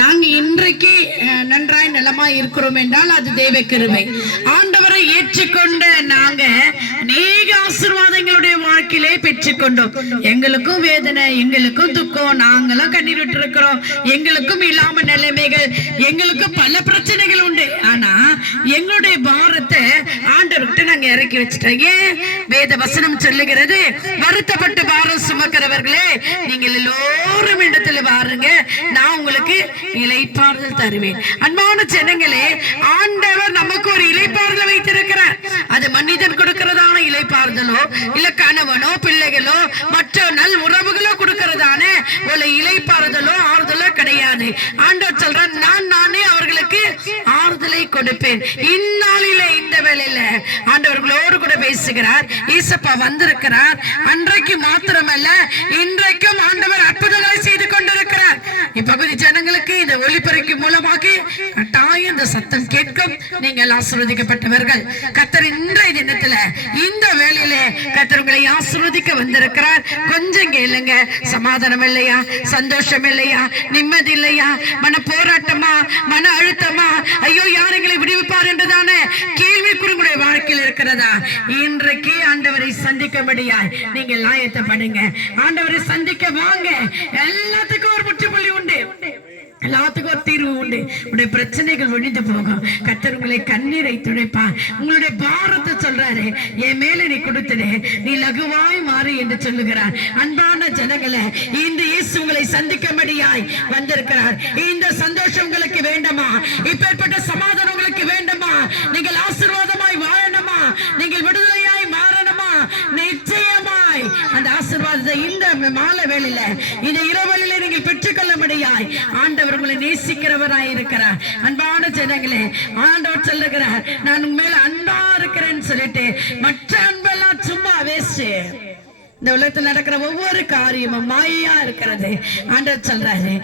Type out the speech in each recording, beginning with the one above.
நாங்க இன்றைக்கு நன்றாய் நலமா இருக்கிறோம் என்றால் அது தேவ கிருபை. ஆண்டவரை ஏற்றுக்கொண்ட நாங்க அநேக ஆசீர்வாதங்களுடைய வாழ்க்கையிலே பெற்றுக்கொண்டோம். எங்களுக்கும் வேதனை, எங்களுக்கும் துக்கம், நாங்களும் கண்ணீர் விட்டு இருக்கிறோம், எங்களுக்கும் இல்லாம நிலைமைகள், எங்களுக்கும் பல பிரச்சனைகள் உண்டு. ஆனா எங்களுடைய பாரத்தை ஆண்டவர்கிட்ட நாங்க இறக்கி வச்சுட்டோம். வேத வசனம் சொல்லுகிறது, வருத்தப்பட்டு பாரம் சுமக்கிறவர்களே நீங்கள் எல்லோரும் இடத்துல பாருங்க, நான் உங்களுக்கு இளைப்பாறுதல் தருவேன். அன்பான ஜனங்களே, ஆண்டவர் நமக்கு ஒரு இளைப்பாறுதல் வைத்திருக்கிறார். அது மனிதன் கொடுக்கிறதான இளைப்பாறுதலோ இல்ல கணவனோ பிள்ளைகளோ மற்ற நல் உறவுகளோ கொடுக்கிறதான ஒரு இளைப்பாறுதலோ ஆறுதலோ கிடையாது. ஆண்டவர் சொல்றார், நானே அவர்களுக்கு ஆறுதலை கொடுப்பேன். இந்நாளிலே இந்த வேளையில ஆண்டவர்களோடு கூட பேசுகிறார். ஈசப்பா வந்திருக்கிறார். அன்றைக்கு மாத்திரமல்ல, இன்றைக்கும் ஆண்டவர் அற்புதங்களை செய்து கொண்டிருக்கிறார். இப்பகுதி ஜனங்களுக்கு இந்த ஒளிபரப்பு மூலமாக கட்டாயம் இந்த சத்தம் கேட்கும். நீங்கள் ஆசீர்வதிக்கப்பட்டவர்கள். கர்த்தர் இன்றைய தினத்துல இந்த வேளையில கர்த்தர் உங்களை ஆசீர்வதிக்க வந்திருக்கிறார். கொஞ்சம் கேளுங்க. சமாதானம் இல்லையா? சந்தோஷம் இல்லையா? நிம்மதி இல்லையா? மன போராட்டமா? மன அழுத்தமா? ஐயோ யார் எங்களை விடுவிப்பார் என்றுதானே கேள்விக்குறியுடைய வாழ்க்கையில் இருக்கிறதா? இன்றைக்கு ஆண்டவரை சந்திக்கபடியாய் நீங்கள் ஆயத்தப்படுங்க. ஆண்டவரை சந்திக்க வாங்க. எல்லாத்துக்கும் ஒரு முற்றுப்புள்ளி உண்டு, எல்லாத்துக்கும் ஒரு தீர்வு உண்டு. உங்களுடைய பிரச்சனைகள் ஒழிந்து போகும். கர்த்தர் உங்களை கண்ணீரை துடைப்பார். உங்களுடைய பாரத்தை சொல்றாரு, என் மேல நீ கொடுத்துடு, நீ லகுவாய் மாறி என்று சொல்லுகிறார். அன்பான ஜனங்களே, இந்த இயேசு உங்களை சந்திக்கும்படியாய் வந்திருக்கிறார். இந்த சந்தோஷம் உங்களுக்கு வேண்டுமா? இப்பேற்பட்ட சமாதானம் உங்களுக்கு வேண்டுமா? நீங்கள் ஆசீர்வாதமாய் வாழணுமா? நீங்கள் விடுதலையாய் மாறணுமா? நிச்சயமாய் அந்த ஆசீர்வாதத்தை இந்த மாலை வேளையில, இந்த இரவலிலே நீங்கள் பெற்றுக்கொள்ள முடியாய் ஆண்டவர் உங்களை நேசிக்கிறவராய் இருக்கிறார். அன்பான ஜனங்களே, ஆண்டவர் சொல்லுகிறார், நான் உங்க மேல அன்பா இருக்கிறேன்னு சொல்லிட்டு மற்ற அன்பெல்லாம் சும்மா வேஸ்ட். இந்த உலகத்தில் நடக்கிற ஒவ்வொரு காரியமும் மாயா இருக்கிறது. ஆண்டவர் சொல்றாரு,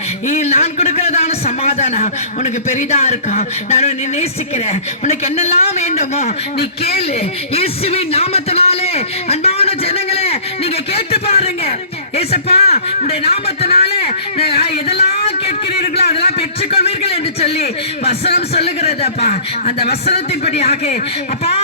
நான் கொடுக்கிறதான சமாதானம் உனக்கு பெரிதா இருக்கும். நான் உன்னை நேசிக்கிறேன். உனக்கு என்னெல்லாம் வேண்டுமோ நீ கேளு, இயேசுவின் நாமத்தினாலே. அன்பான ஜனங்களே, நீங்க கேட்டு பாருங்க. ஏசப்பா, உடைய நாமத்தினாலே எதெல்லாம் கேட்கிறீர்களோ அதெல்லாம் பெற்றுக்கொள்வீர்கள் என்று சொல்லி வசனம் சொல்லுகிறது. அப்பா, அந்த வசனத்தின்படியாக அப்பா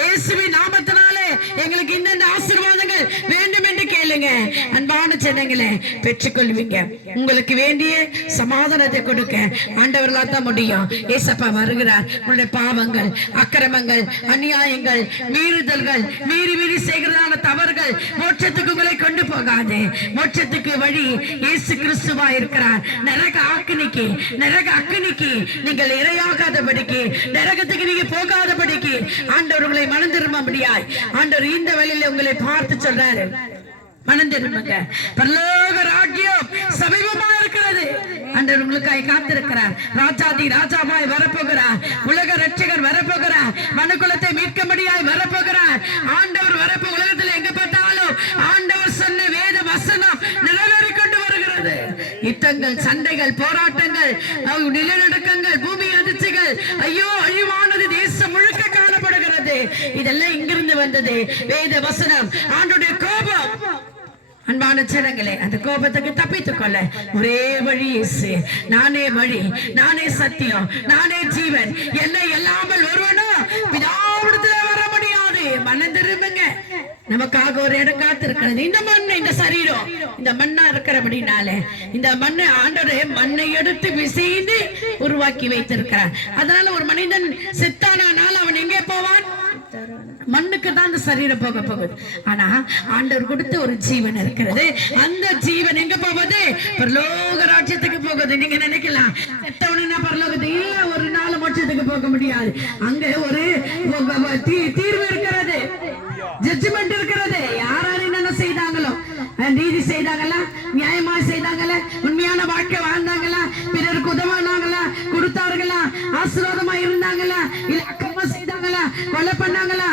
இயேசுவின் நாமத்தினாலே எங்களுக்கு இந்த ஆசீர்வாதங்கள் வேண்டும் என்று கேளுங்க. அன்பான ஜனங்களே, பெற்றுக்கொள்வீங்க. உங்களுக்கு வேண்டிய சமாதானத்தை கொடுக்க ஆண்டவர்களால் தான் முடியும். ஏசப்பா வருகிறார். உங்களுடைய பாவங்கள், அக்கிரமங்கள், அநியாயங்கள், மீறுதல்கள், மீறி செய்கிறதான தவறுகள் மோட்சத்துக்கு உங்களை கொண்டு போகாது. மோட்சத்துக்கு வழி இயேசு கிறிஸ்துவா இருக்கிறார். நரக அக்கினிக்கு நீங்கள் இரையாகாதபடிக்கு, நரகத்துக்கு நீங்க போகாதபடிக்கு ஆண்டவர் உங்களை மனம் திரும்ப முடியாது. ஆண்டவர் இந்த வழியில உங்களை பார்த்து சொல்றாரு, மனம் திரும்புங்க, பரலோக ராஜ்யம் சமீபமா இருக்கிறது. ஆண்டவர் உங்களுக்காக காத்திருக்கிறார். ராஜாதி ராஜாவாய் வரப்போகிறார். உலக ரட்சகர் வரப்போகிறார். மனுக்குலத்தை மீட்கும்படியாய் வரப்போகிறார். ஆண்டவர் வரப்போ உலகத்தில் எங்க பார்த்தாலும் ஆண்டவர் சொன்ன வேத வசனம் நிறைவேறிக் கொண்டு வருகிறது. யுத்தங்கள், சண்டைகள், போராட்டங்கள், நிலநடுக்கங்கள், பூமி அதிர்ச்சிகள், ஐயோ அழிவானது தேசம் முழுக்க காணப்படுகிறது. இதெல்லாம் இங்கிருந்து வந்தது. வேத வசனம், ஆண்டவருடைய கோபம். அன்பான ஜனங்களே, அந்த கோபத்துக்கு தப்பித்துக் கொள்ள ஒரே வழி இயேசு. நானே வழி, நானே சத்தியம், நானே ஜீவன், என்னை இல்லாமல் ஒருவனும் பிதாவிடத்துல வர முடியாது. மனம் திரும்புங்க. நமக்காக ஒரு இடம் காத்திருக்கிறது. இந்த மண், இந்த சரீரம், இந்த மண்ணா இருக்கிறபடினால இந்த மண்ணை ஆண்டவரே மண்ணை எடுத்து பிசைந்து உருவாக்கி வைத்திருக்கிறார். அதனால ஒரு மனிதன் செத்தானால் அவன் எங்கே போவான்? மண்ணுக்கு தான் அந்த சரீரம் போக போகுது. ஆனா ஆண்டவர் கொடுத்த ஒரு ஜீவன் இருக்கிறது. அந்த ஜீவன் எங்க போகுது? பரலோக ராஜ்யத்துக்கு போகுது. நீங்க நினைக்கலாம், செத்தவனா பரலோகத்துக்கு இல்ல, ஒரு நாள் மோட்சத்துக்கு போக முடியாது. அங்க ஒரு தீர்வு இருக்கிறது, ஜட்ஜ்மெண்ட் இருக்கிறது. யாராரு என்ன செய்தாங்களோ, நீதி செய்தாங்களா, நியாயமா செய்தாங்களா, உண்மையான வாழ்க்கை வாழ்ந்தாங்களா, பிறருக்கு உதவானாங்களா, கொடுத்தார்களா, ஆசீர்வாதமா இருந்தாங்களா, இல்ல அக்கிரமா செய்தாங்களா, கொலை பண்ணாங்களா,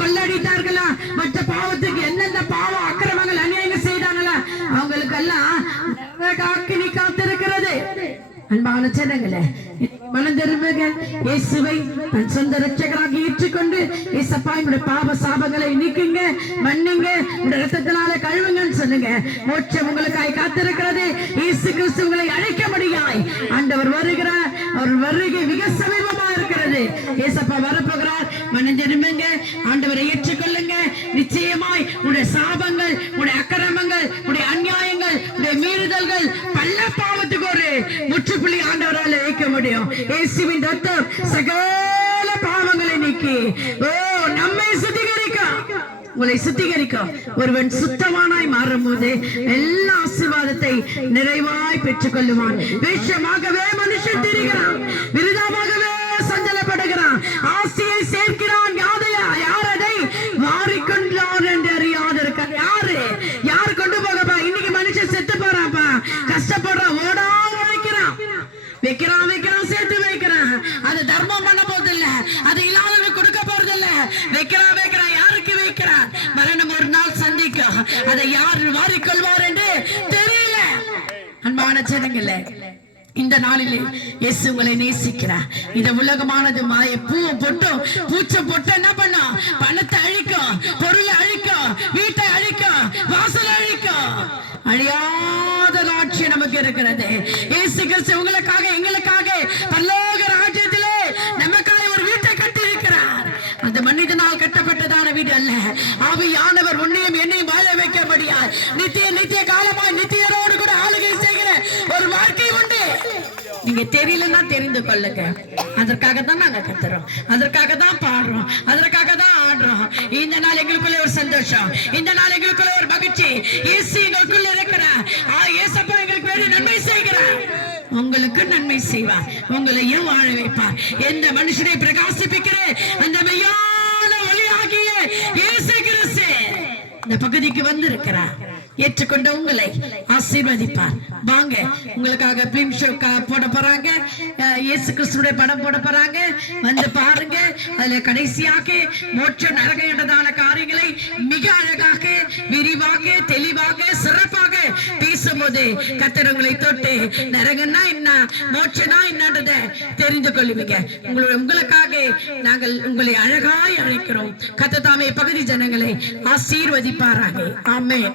கொள்ளடித்தார்களா, மற்ற பாவத்துக்கு எந்தெந்த பாவம், அக்கிரமங்கள், அநியாயங்கள் செய்தாங்களா, அவங்களுக்கெல்லாம் காத்திருக்கிறது. அன்பான ஜனங்களே, மனம் திரும்புங்க. இயேசுவை தன் சொந்த ரட்சகராக ஏற்றுக்கொண்டு இயேசப்பா என்னுடைய பாவ சாபங்களை நீக்குங்க, மன்னிங்க, இந்த ரத்தத்தினால கழுவுங்கன்னு சொல்லுங்க. மோட்சம் உங்களுக்காய் காத்திருக்கிறது. இயேசு கிறிஸ்து உங்களை அழைக்க முடியாய் ஆண்டவர் வருகிறார். அவர் வருகை மிக சமீபமா இருக்கிறது. இயேசப்பா வரப்போகிறார். மனம் திரும்புங்க, ஆண்டவரை ஏற்றுக்கொள்ளுங்க. நிச்சயமாய் உடைய சாபங்கள், உடைய அக்கிரமங்கள், உடைய அநியாயங்கள், உடைய மீறுதல்கள், பல்ல பாவத்துக்கு ஒரு முற்றுப்புள்ளி ஆண்டவரால் வைக்க முடியும். இயேசுவின் ரத்தம் சகல பாவங்களை நீக்கி நம்மை சுத்திகரிக்கும், உங்களை சுத்திகரிக்கும். ஒருவன் சுத்தமானாய் மாறும் போது எல்லா ஆசீர்வாதத்தை நிறைவாய் பெற்றுக் கொள்ளுவான். வேஷமாகவே மனுஷன் திரிகிறான், விருதாமாகவே சஞ்சலப்படுகிறான், ஆசையை சேர்க்கிறான். யார் அதை மாறிக்கொண்டான் என்று அறியாதிருக்க யார் கொண்டு போகப்பா? இன்னைக்கு மனுஷன் செத்து போறாப்பா, கஷ்டப்படுறான், வைக்கிறான், சேர்த்து வைக்கிறான். அது தர்மம் பண்ண போறது இல்ல, அது இல்லாதவங்க கொடுக்க போறது இல்ல. வைக்கிறான், யாருக்கு வைக்கிறான்? மரணம் ஒரு நாள் சந்திக்கும். அதை யார் வாரிக்கொள்வார் என்று தெரியல. அன்பான ஜனங்களே, இந்த நாளிலே இயேசு உங்களை நேசிக்கிறார். இந்த உலகமானது மாய. பூச்சம் போட்டு என்ன பண்ணும்? பணத்தை அழிக்கும், பொருளை அழிக்கும், வீட்டை அழிக்கும், வாசல் அழிக்கும். அழியாத ராட்சியம் நமக்கு இருக்கிறது. இயேசு கிறிஸ்து உங்களுக்காக எங்களுக்காக பரலோக ராஜ்யத்திலே நமக்காக ஒரு வீட்டை கட்டி இருக்கிறார். அந்த மனிதனால் கட்டப்பட்டதான வீடு அல்ல. ஆவியானவர் உன்னையும் என்னையும் வாழ வைக்க முடியாது. நித்திய காலமாய் நித்தியரோடு கூட ஆளுகை செய்கிற ஒரு வாழ்க்கை உண்டு. நீங்க தெரியலன்னா தெரிந்து கொள்ளுங்க. அதற்காகத்தான் நாங்க கத்துறோம், அதற்காகத்தான் பாடுறோம், அதற்காகத்தான் ஆடுறோம். இந்த நாள் எங்களுக்குள்ள ஒரு சந்தோஷம், இந்த நாள் எங்களுக்குள்ள ஒரு மகிழ்ச்சி. இயேசு எங்களுக்குள்ள இருக்கிறார். இயேசப்பா எங்களுக்கு வேறு நன்மை செய்கிறார். உங்களுக்கு நன்மை செய்வார், உங்களையும் வாழ வைப்பார். எந்த மனுஷனை பிரகாசிப்பிக்கிற அந்த மெய்யான ஒளியாகிய இயேசு கிறிஸ்து இந்த பகுதிக்கு வந்து இருக்கிறார். ஏற்றுக்கொண்ட உங்களை ஆசீர்வதிப்பார். வாங்க, உங்களுக்காக பிலிம் ஷோ போட போறாங்க. இயேசு கிறிஸ்துடைய படம் போட போறாங்க. வந்து பாருங்க. அதுல கடைசியாக மோட்ச நரக என்றதான காரியங்களை மிக அழகாக, விரிவாக, தெளிவாக, சிறப்பாக பேசும்போது கர்த்தர் உங்களை தொட்டு நரகன்னா என்ன, மோட்சனா என்னன்றதை தெரிந்து கொள்ளுவீங்க. உங்களுக்காக நாங்கள் உங்களை அழகாய் அழைக்கிறோம். கர்த்தர் தாமே பகுதி ஜனங்களை ஆசீர்வதிப்பாராக. ஆமென்.